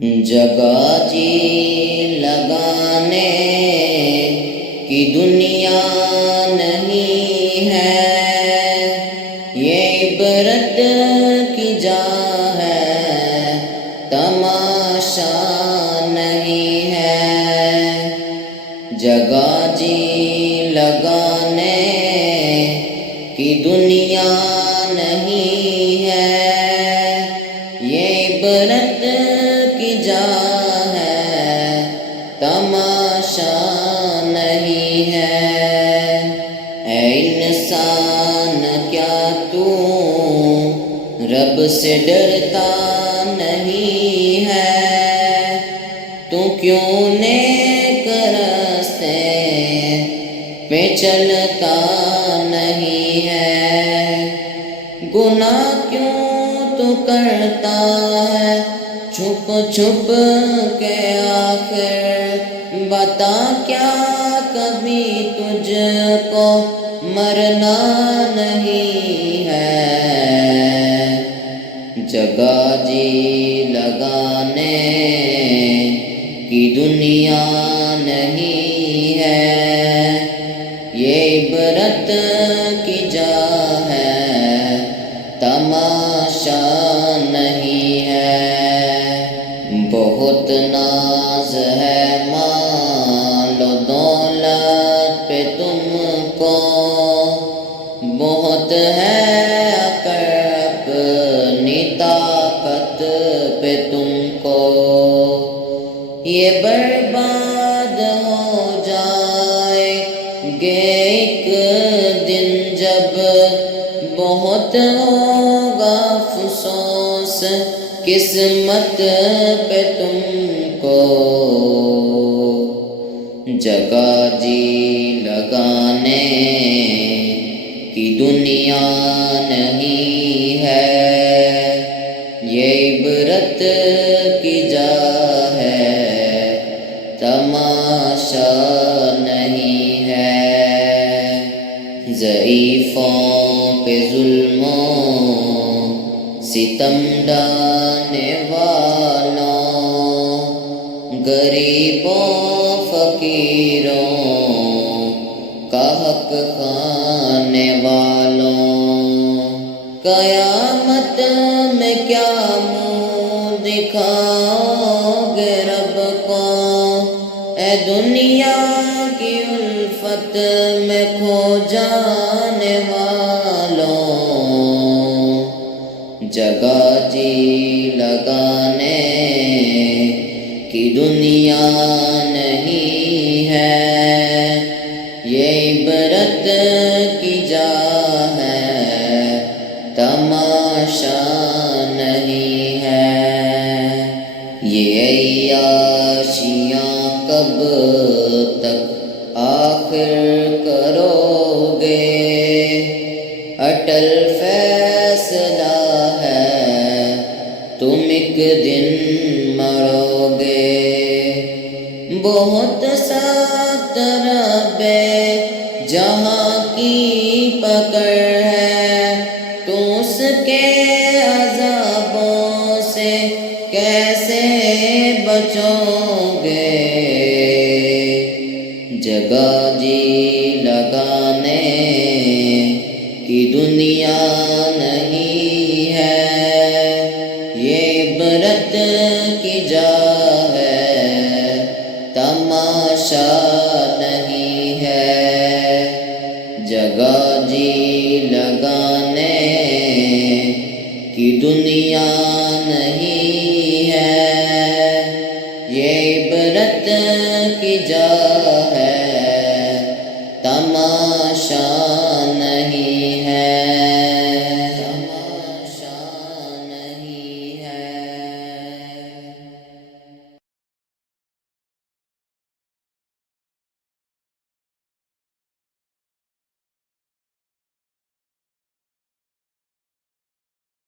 جگہ جی لگانے کی دنیا نہیں ہے، یہ عبرت کی جا ہے، تماشا نہیں ہے۔ جگہ جی لگانے کی دنیا نہیں ہے، یہ عبرت کی جا ہے، تماشا نہیں ہے۔ اے انسان کیا تو رب سے ڈرتا نہیں ہے؟ تو کیوں نیک راستے پہ چلتا نہیں ہے؟ گناہ کیوں تو کرتا ہے چھپ چھپ کے؟ آخر بتا کیا کبھی تجھ کو مرنا نہیں ہے؟ جگہ جی لگانے کی دنیا نہیں ہے، یہ عبرت کی جا ہے، تماشا نہیں ہے۔ بہت ناز ہے مال و دولت پہ تم کو، بہت ہے عقل اپنی طاقت پہ تم کو، یہ برباد ہو جائے گے ایک دن جب، بہت ہوگا افسوس قسمت پہ تم کو۔ جگہ جی لگانے کی دنیا نہیں ہے، یہ عبرت کی جا ہے، تماشا نہیں ہے۔ ضعیفوں پہ ظلم و ستم ڈھانے والوں، غریبوں فقیروں کا حق کھانے والوں، قیامت میں کیا منہ دکھاؤ گے رب کو؟ اے دنیا کی الفت میں کھو جانے والوں، جگہ جی لگانے کی دنیا نہیں ہے، یہ عبرت کی جا ہے، تماشا نہیں ہے۔ یہ عیاشیاں کب تک آخر کرو گے؟ اٹل فیصلہ ہے تم ایک دن مرو گے۔ بہت سخت رب جہاں کی پکڑ ہے، تو اس کے عذابوں سے کیسے بچو گے؟ جگہ جی لگانے کی دنیا نہیں ہے، یہ عبرت کی جا ہے، تماشا نہیں ہے۔ جگہ جی لگانے کی دنیا نہیں ہے، یہ عبرت کی جا